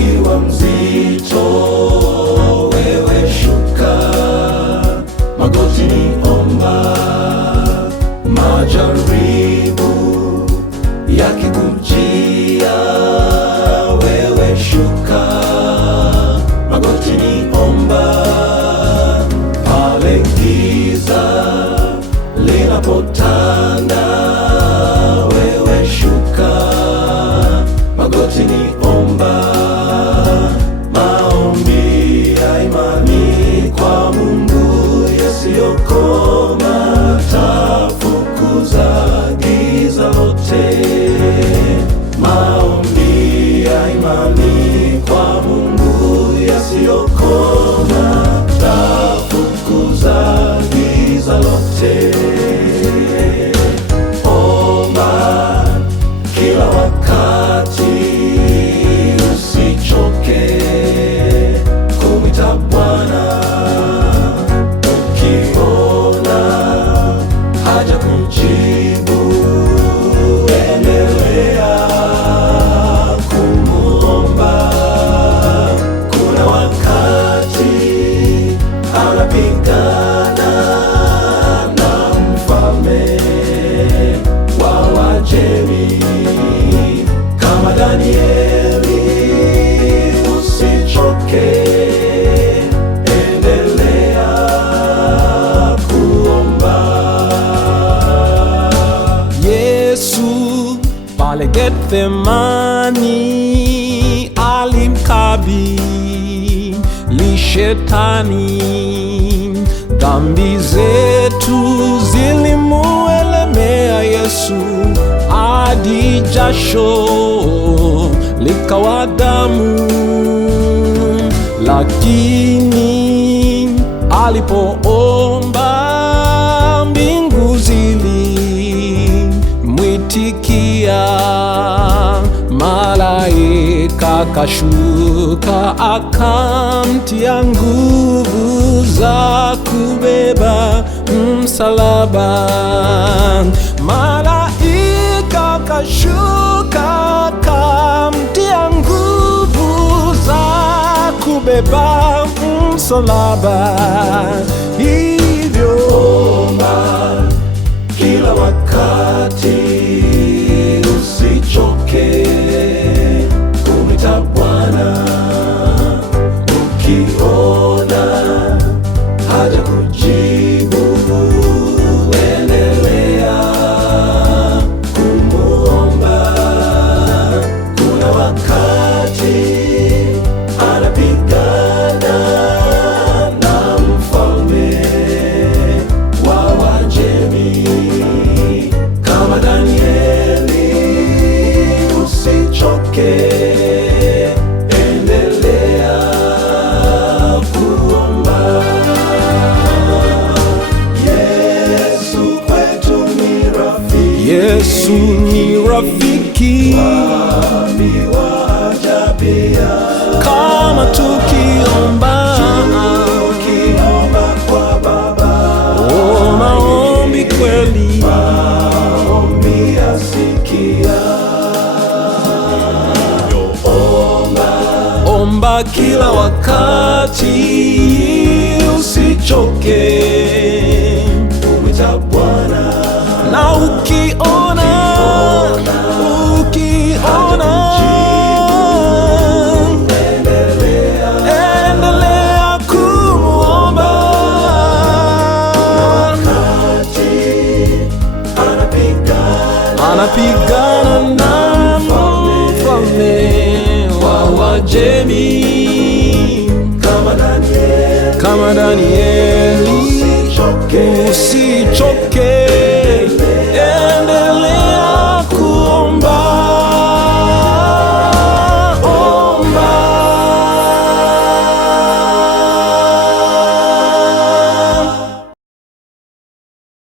ukiwa mzito, wewe shuka magotini, omba. Majaribu yakikujia, wewe shuka magotini, omba. Pale giza linapotanda, wewe shuka magotini, omba. Maombi ya imani kwa Mungu yasiyokoma, tafukuza giza lote. Maombi ya imani kwa Mungu yasiyokoma, tafukuza giza lote. Omba kila wakati, usichoke kumwita Bwana. Ukiona haja kujibu, endelea kumuomba. Kuna wakati anapigana na mfalme wa Wajemi kama Danieli. Usichoke, endelea kuomba. Yesu pale Gethsemani alimkabili Shetani. Dhambi zetu zilimuelemea Yesu hadi jasho likawa damu, lakini alipoomba mbingu zilimwitikia. Malaika kashuka akamtia nguvu za kubeba msalaba. Malaika kashuka akamtia nguvu za kubeba msalaba. Hivyo omba kila wakati, usichoke kumwita Bwana. Ukiona haja kujibu, endelea kumuomba. Kuna wakati anapigana na mfalme wa Wajemi kama Danieli. Usichoke, endelea kuomba. Yesu kwetu ni rafiki, Yesu ni rafiki. Waambiwa pia Kama tukiomba kwa Baba, oh, maombi kweli, maombi yasikia. omba kila wakati, usichoke kumwita Bwana. na ukiona endelea kumuomba. Anapigana na mfalme wa Wajemi kama Danieli. Usichoke